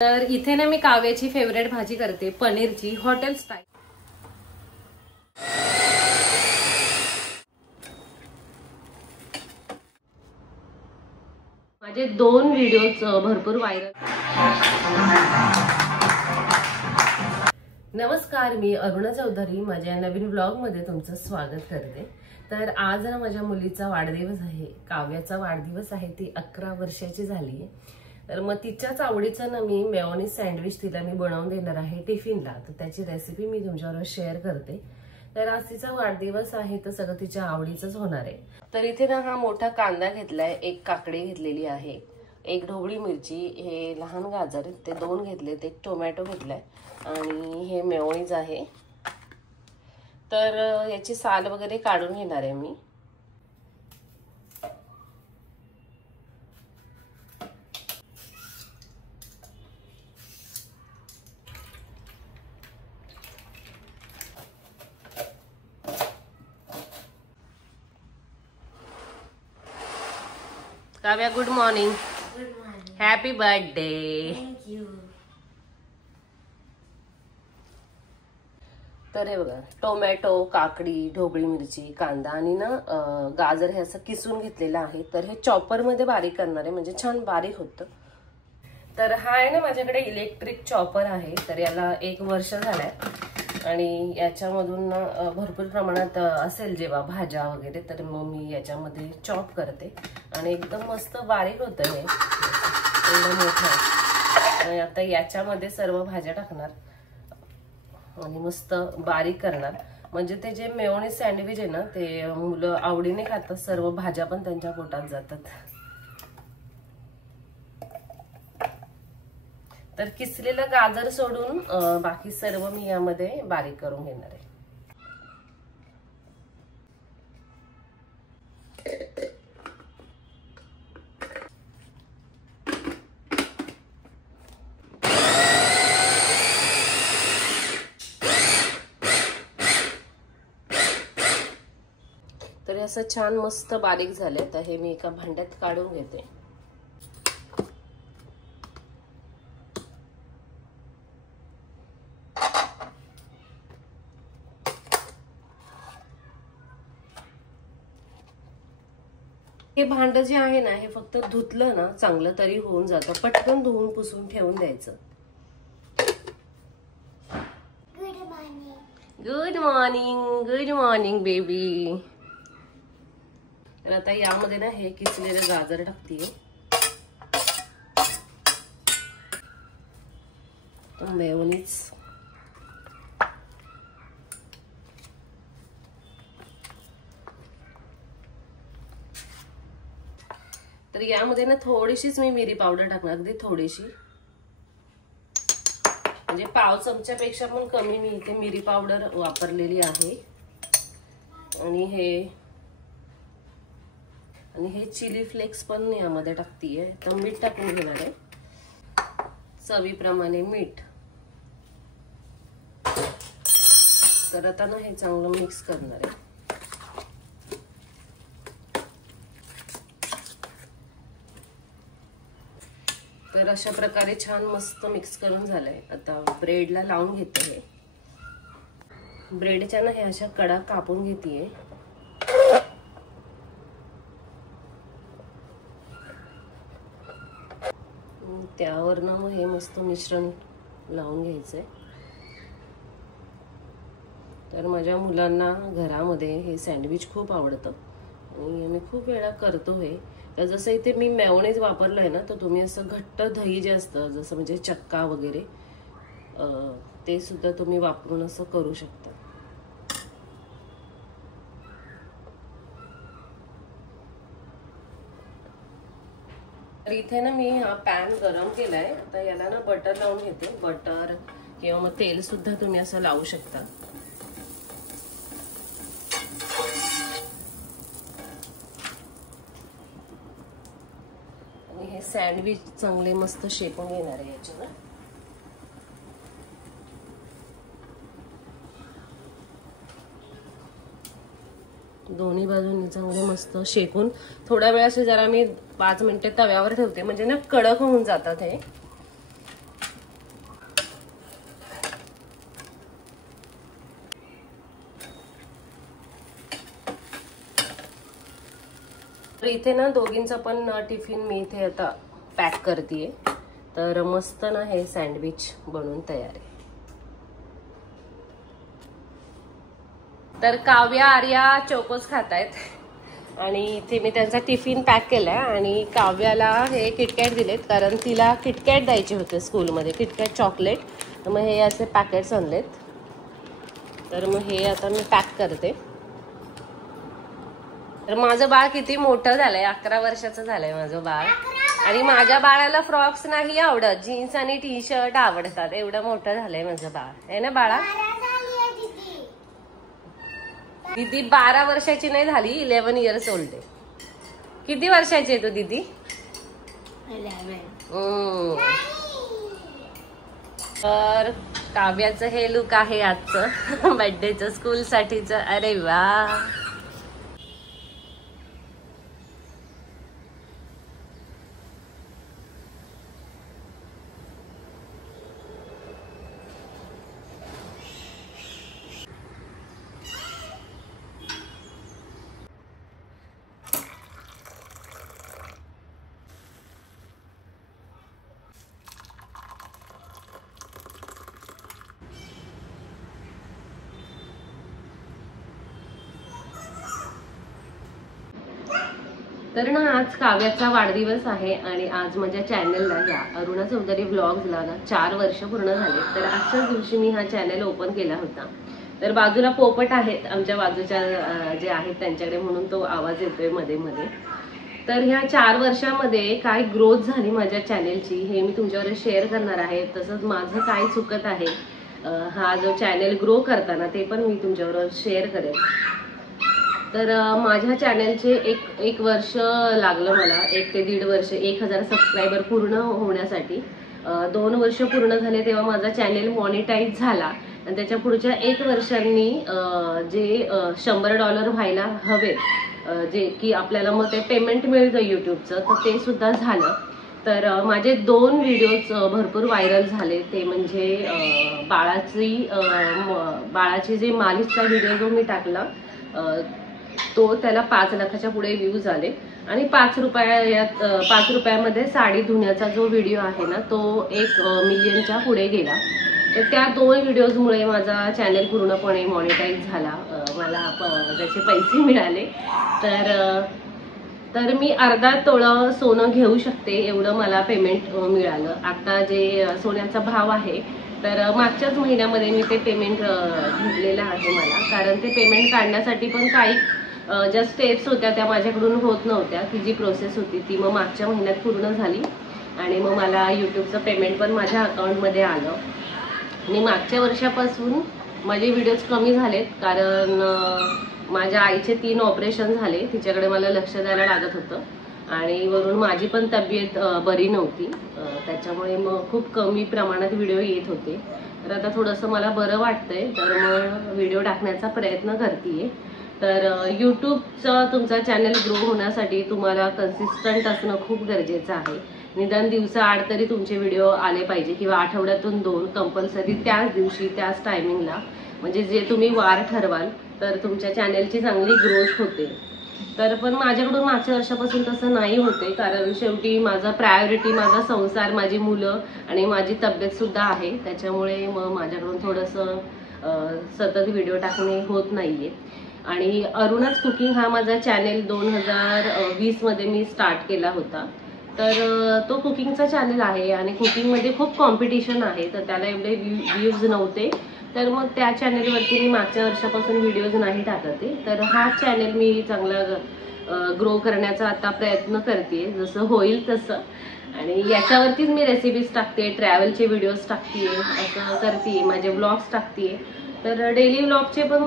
तर इथे ना मी काव्याची फेवरेट भाजी करते, पनीरची, हॉटेल स्टाईल। माझे 2 व्हिडिओज भरपूर व्हायरल। नमस्कार, मी अरुणा चौधरी माझ्या नवीन ब्लॉग मध्ये तुमचं स्वागत करते। तर आज ना माझ्या मुलीचा वाढदिवस आहे, काव्याचा वाढदिवस आहे। ती 11 वर्षाची झाली आहे। तर मग तिच्याच आवडीचं ना मी मेयोनीज सँडविच तिला मी बनवून देणार आहे टिफिनला। तर त्याची रेसिपी मी तुमच्याबरोबर शेअर करते। तर आज तिचा वाढदिवस आहे तर सगळं तिच्या आवडीचंच होणार आहे। तर इथे ना हा मोठा कांदा घेतलाय, 1 काकडी घेतलेली आहे, 1 ढोबळी मिरची, हे लहान गाजर ते 2 घेतलेत, 1 टोमॅटो घेतलाय आणि हे मेयोनीज आहे। तर याची साल वगैरे काढून घेणार आहे मी। Kavya, good morning. Good morning. Happy birthday. Thank you. तर हे बघा, टोमॅटो, काकडी, ढोबळी मिरची, कांदा आणि ना गाजर हे असं किसून घेतलेलं आहे। तर हे चॉपर मध्ये बारीक करणार आहे, म्हणजे छान बारीक होतं। तर हा आहे ना माझ्याकडे इलेक्ट्रिक चॉपर आहे। तर याला 1 वर्ष झालंय आणि याच्यामधून भरपूर प्रमाणात असेल जेव्हा भाज्या वगैरे, तर मग मी याच्यामध्ये चॉप करते आणि एकदम मस्त बारीक होतं हे, एकदम मोठं। आणि आता याच्यामध्ये सर्व भाज्या टाकणार आणि मस्त बारीक करणार, म्हणजे ते जे मेयोनीज सँडविच आहे ना ते मुलं आवडीने खातात, सर्व भाज्या पण त्यांच्या पोटात जातात। तर किसलेलं गाजर सोडून बाकी सर्व मी यामध्ये बारीक करून घेणार आहे। तर हे असं छान मस्त बारीक झाले। तर हे मी एका भांड्यात काढून घेते। हे भांड जे आहे ना हे फक्त धुतलं ना चांगलं तरी होऊन जातं, पटकन धुवून पुसून ठेवून द्यायचं। Good morning. Good morning, good morning baby. तर आता यामध्ये ना हे किसलेलं गाजर टाकतीये, मेयोनीज, तर यामध्ये ना थोडीशीच मी मिरी पावडर टाकणार, अगदी थोडीशी, म्हणजे पाव चमच्यापेक्षा पण कमी मी इथे मिरी पावडर वापरलेली आहे। आणि हे चिली फ्लेक्स पण यामध्ये टाकतीये। तर मीठ टाकून घेणार आहे, चवीप्रमाणे मीठ। तर आता ना हे चांगलं मिक्स करणार आहे। तर अशा प्रकारे छान मस्त मिक्स करून झालंय। आता ब्रेडला लावून घेते। हे ब्रेडच्या ना हे अशा कडा कापून घेतेय। त्यावर ना मग हे मस्त मिश्रण लावून घ्यायचंय। तर माझ्या मुलांना घरामध्ये हे सँडविच खूप आवडतं आणि मी खूप वेळा करतो हे। तर जसं इथे मी मेयोनीज वापरलंय ना, तर तुम्ही असं घट्ट दही जे असतं जसं म्हणजे चक्का वगैरे ते सुद्धा तुम्ही वापरून असं करू शकता। तर इथे ना मी हा पॅन गरम केलाय। आता याला ना बटर लावून घेते, बटर किंवा मग तेल सुद्धा तुम्ही असं लावू शकता। आणि हे सँडविच चांगले मस्त शेकून घेणार आहे याच्यावर। दोन्ही बाजूंनी चांगले मस्त शेकून थोड्या वेळ असे जरा मी 5 मिनिटे तव्यावर ठेवते, म्हणजे ना कडक होऊन जातात हे। तर इथे ना दोघींचा पण टिफिन मी इथे आता पॅक करतेय. तर मस्त ना हे सँडविच बनवून तयार आहे. तर काव्या आर्या चोकोस खातायत आणि इथे मी त्यांचा टिफिन पॅक केलाय आणि काव्याला हे किटकॅट दिलेत कारण तिला किटकॅट द्यायचे होते स्कूलमध्ये, किटकॅट चॉकलेट. तर मग हे असे पॅकेट्स आणलेत. तर मग हे आता मी पॅक करते. तर माझं बाळ किती मोठं झालंय, 11 वर्षाचं झालंय माझं बाळ. आणि माझ्या बाळाला फ्रॉक्स नाही आवडत, जीन्स आणि टी शर्ट आवडतात. एवढं मोठं झालंय माझं बाळ, आहे ना बाळा? दीदी 12 वर्षाची नाही झाली, 11 इयर्स ओल्ड आहे. किती वर्षाची आहे तू दीदी? 11. तर काव्याचं हे लुक आहे आजचं बर्थडेचं, स्कूल साठीच. अरे वा. तर ना आज काव्याचा वाढदिवस आहे आणि आज माझ्या चॅनलला, या अरुणा चौधरी व्लॉग्सला ना 4 वर्ष पूर्ण झाले. तर आजच्याच दिवशी मी हा चॅनल ओपन केला होता. तर बाजूला पोपट आहेत आमच्या बाजूच्या जे आहेत त्यांच्याकडे, म्हणून तो आवाज येतोय मध्ये मध्ये. तर ह्या 4 वर्षामध्ये काय ग्रोथ झाली माझ्या चॅनेलची हे मी तुमच्यावर शेअर करणार आहे. तसंच माझं काय चुकत आहे हा जो चॅनेल ग्रो करताना ते पण मी तुमच्यावर शेअर करेन. तर माझ्या चॅनलचे एक वर्ष लागलं मला, 1 ते 1.5 वर्ष 1000 सबस्क्रायबर पूर्ण होण्यासाठी. 2 वर्ष पूर्ण झाले तेव्हा माझा चॅनेल मॉनिटाईज झाला आणि त्याच्या पुढच्या 1 वर्षांनी जे $100 व्हायला हवे, जे की आपल्याला मग ते पेमेंट मिळतं युट्यूबचं, तर ते सुद्धा झालं. तर माझे 2 व्हिडिओज भरपूर व्हायरल झाले. ते म्हणजे बाळाची जे मालिशचा व्हिडिओ जो मी टाकला तो त्याला 5 लाखाच्या पुढे व्ह्यूज आले. आणि 5 रुपयामध्ये साडी धुण्याचा जो व्हिडिओ आहे ना तो 1 मिलियनच्या पुढे गेला. तर त्या 2 व्हिडिओजमुळे माझा चॅनल पूर्णपणे मॉनिटाईज झाला, मला त्याचे पैसे मिळाले. तर मी अर्धा तोळा सोनं घेऊ शकते एवढं मला पेमेंट मिळालं. आता जे सोन्याचा भाव आहे तर मागच्याच महिन्यामध्ये मी ते पेमेंट घेतलेलं आहे मला, कारण ते पेमेंट काढण्यासाठी पण काही ज्या स्टेप्स होत्या त्या माझ्याकडून होत नव्हत्या. ती जी प्रोसेस होती ती मग मागच्या महिन्यात पूर्ण झाली आणि मग मला यूट्यूबचं पेमेंट पण माझ्या अकाउंटमध्ये आलं. आणि मागच्या वर्षापासून माझे व्हिडिओज कमी झालेत कारण माझ्या आईचे 3 ऑपरेशन झाले, तिच्याकडे मला लक्ष द्यायला लागत होतं आणि वरून माझी पण तब्येत बरी नव्हती, त्याच्यामुळे मग खूप कमी प्रमाणात व्हिडिओ येत होते. तर आता थोडंसं मला बरं वाटतंय, तर मग व्हिडिओ टाकण्याचा प्रयत्न करतेय. तर यूट्यूबचं तुमचा चॅनल ग्रो होण्यासाठी तुम्हाला कन्सिस्टंट असणं खूप गरजेचं आहे. निदान दिवसाआड तरी तुमचे व्हिडिओ आले पाहिजे किंवा आठवड्यातून 2 कंपल्सरी त्याच दिवशी त्याच टायमिंगला, म्हणजे जे तुम्ही वार ठरवाल तर तुमच्या चॅनलची चांगली ग्रोथ होते. तर पण माझ्याकडून मागच्या वर्षापासून तसं नाही होते, कारण शेवटी माझा प्रायोरिटी माझा संसार, माझी मुलं आणि माझी तब्येत सुद्धा आहे. त्याच्यामुळे मग माझ्याकडून थोडंसं सतत व्हिडिओ टाकणे होत नाहीये. आणि अरुणाच कुकिंग हा माझा चॅनेल 2020 मध्ये मी स्टार्ट केला होता. तर तो कुकिंगचा चॅनेल आहे आणि कुकिंगमध्ये खूप कॉम्पिटिशन आहे, तर त्याला एवढे व्ह्यूज नव्हते. तर मग त्या चॅनेलवरती मी मागच्या वर्षापासून व्हिडिओज नाही टाकते. तर हा चॅनेल मी चांगला ग्रो करण्याचा आता प्रयत्न करते, जसं होईल तसं. आणि याच्यावरतीच मी रेसिपीज टाकते, ट्रॅव्हलचे व्हिडिओज टाकते, असं करते, माझे व्लॉग्स टाकते. तर डेली व्लॉगचे पण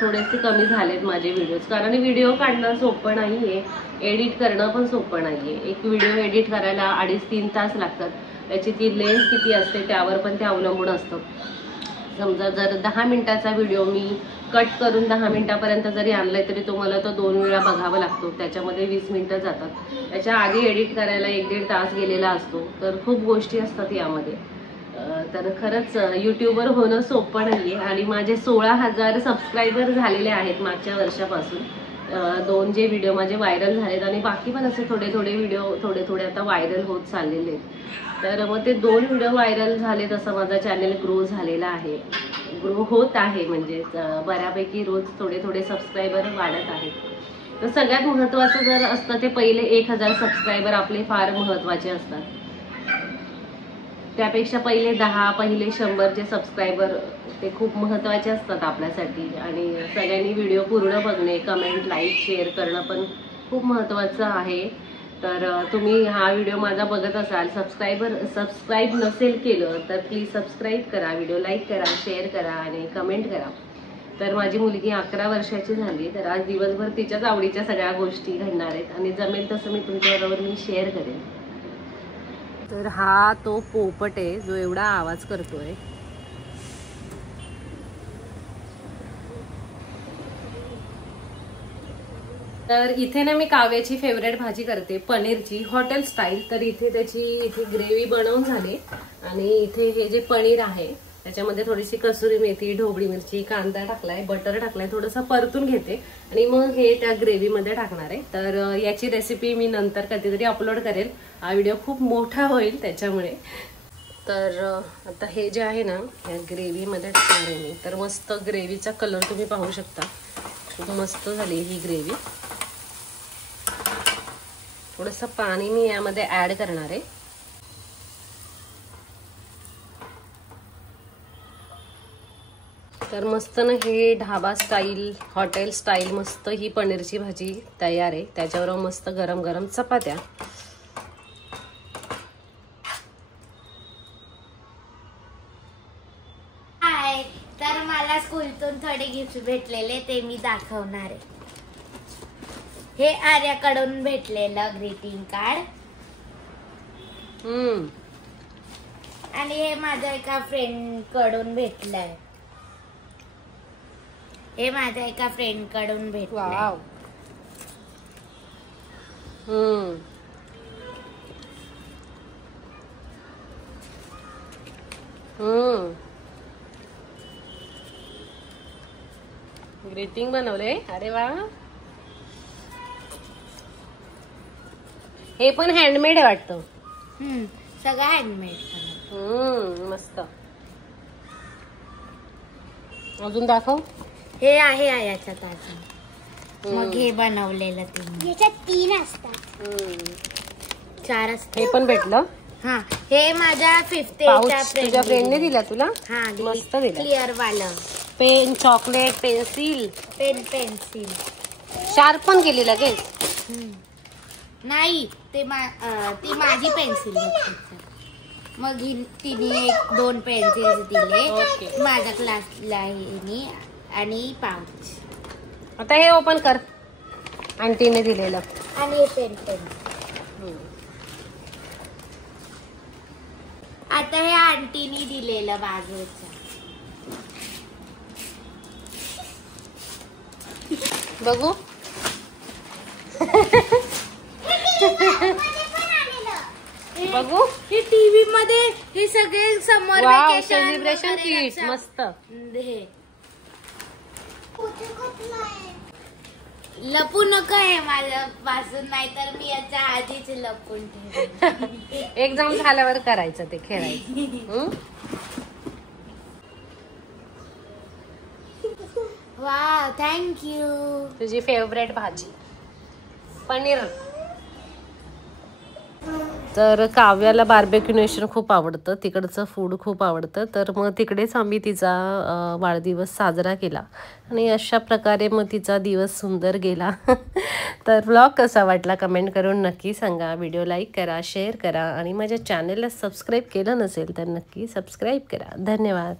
थोडेसे कमी झालेत माझे व्हिडिओज, कारण व्हिडिओ काढणं सोपं नाहीये, एडिट करणं पण सोपं नाहीये. एक व्हिडिओ एडिट करायला 2.5-3 तास लागतात. त्याची ती लेंथ किती असते त्यावर पण ते अवलंबून असतं. समजा जर 10 मिनिटाचा व्हिडिओ मी कट करून 10 मिनिटापर्यंत जरी आणलाय तरी तुम्हाला तो 2 वेळा बघावा लागतो, त्याच्यामध्ये 20 मिनिटं जातात. त्याच्या आधी एडिट करायला 1-1.5 तास गेलेला असतो. तर खूप गोष्टी असतात यामध्ये. तर खरंच यूट्यूबर होणं सोपं नाहीये. आणि माझे 16,000 सबस्क्रायबर झालेले आहेत मागच्या वर्षापासून. 2 जे व्हिडिओ माझे व्हायरल झालेत आणि बाकी पण असे थोडे व्हिडिओ थोडे आता व्हायरल होत चाललेले आहेत. तर मग ते 2 व्हिडिओ व्हायरल झाले तसं माझा चॅनल ग्रो झालेला आहे, ग्रो होत आहे. म्हणजे बऱ्यापैकी रोज थोडे सबस्क्रायबर वाढत आहेत. तर सगळ्यात महत्त्वाचं जर असतं ते पहिले 1000 सबस्क्रायबर आपले फार महत्त्वाचे असतात. त्यापेक्षा पहिले 10, पहिले 100 सबस्क्रायबर ते खूप महत्त्वाचे असतात आपल्यासाठी. आणि सगळ्यांनी व्हिडिओ पूर्ण बघणे, कमेंट, लाईक, शेअर करणं पण खूप महत्त्वाचं आहे. तर तुम्ही हा व्हिडिओ माझा बघत असाल, सबस्क्राईब नसेल केलं तर प्लीज सबस्क्राईब करा, व्हिडिओ लाईक करा, शेअर करा आणि कमेंट करा. तर माझी मुलगी 11 वर्षाची झाली, तर आज दिवसभर तिच्याच आवडीच्या सगळ्या गोष्टी घडणार आहेत आणि जमेल तसं मी तुमच्याबरोबर मी शेअर करेन. तर हा तो पोपट आहे जो एवढा आवाज करतोय. तर इथे ना मी काव्याची फेवरेट भाजी करते, पनीरची, हॉटेल स्टाईल. तर इथे त्याची ग्रेव्ही बनवून झाली आणि इथे हे जे पनीर आहे त्याच्यामध्ये थोडीशी कसुरी मेथी, ढोबळी मिरची, कांदा टाकलाय, बटर टाकलाय, थोडंसं परतून घेते आणि मग हे त्या ग्रेव्हीमध्ये टाकणार आहे. तर याची रेसिपी मी नंतर कधीतरी अपलोड करेल. हा व्हिडिओ खूप मोठा होईल त्याच्यामुळे. तर आता हे जे आहे ना या ग्रेव्हीमध्ये टाकणार आहे मी. तर मस्त ग्रेव्हीचा कलर तुम्ही पाहू शकता, खूप मस्त झाली ही ग्रेव्ही. थोडंसं पाणी मी यामध्ये ऍड करणार आहे. तर मस्त ना हे ढाबा स्टाईल, हॉटेल स्टाईल मस्त ही पनीरची भाजी तयार आहे. त्याच्यावर मस्त गरम गरम चपात्या. हाय, तर मला स्कूलतून थोडे गिफ्ट भेटलेले ते मी दाखवणार आहे. हे आर्याकडून भेटलेलं ग्रीटिंग कार्ड आणि हे माझ्या एका फ्रेंड कडून भेटलंय. हे माझ्या एका फ्रेंड कडून भेटलंय. वाव. ग्रीटिंग बनवले. अरे वा. हे पण हँडमेड आहे वाटतं. सगळं हँडमेड. मस्त. अजून दाखव. हे आहे याच्यात अजून. मग हे बनवलेलं याच्यात 3 असतात, 4 असतात. हे पण भेटलं. हा, हे माझ्या 5th तुझ्या फ्रेंडने दिला तुला. हा, मस्त दिला. क्लिअर वालं. Pen, chocolate, pencil, pencil. Sharp पण केली लगेच. नाही, ती माझी पेन्सिल होती. मग तिने 2 पेन्सिल्स दिले माझ्या क्लासला आणि पाऊच. आता हे ओपन कर. आंटीने दिलेलं. आणि हे पेन. आता हे आंटीने दिलेलं बाजूचं. बघू. बघू. हे टीव्ही मध्ये हे सगळे समर सेलिब्रेशन किट मस्त. लपू नको आहे माझ्या पासून, नाहीतर मी याच्या आधीच लपून ठेवले. एक्झाम झाल्यावर करायचं ते खेळायचं. Wow, thank you. तुझी फेवरेट भाजी पनीर. तर काव्याला बार्बेक्यू नेशन खूप आवडतं, तिकडचं फूड खूप आवडतं. तर मग तिकडेच आम्ही तिचा वाढदिवस साजरा केला आणि अशा प्रकारे मग तिचा दिवस सुंदर गेला. तर व्लॉग कसा वाटला कमेंट करून नक्की सांगा. व्हिडिओ लाईक करा, शेअर करा आणि माझ्या चॅनलला सबस्क्राईब केलं नसेल तर नक्की सबस्क्राईब करा. धन्यवाद.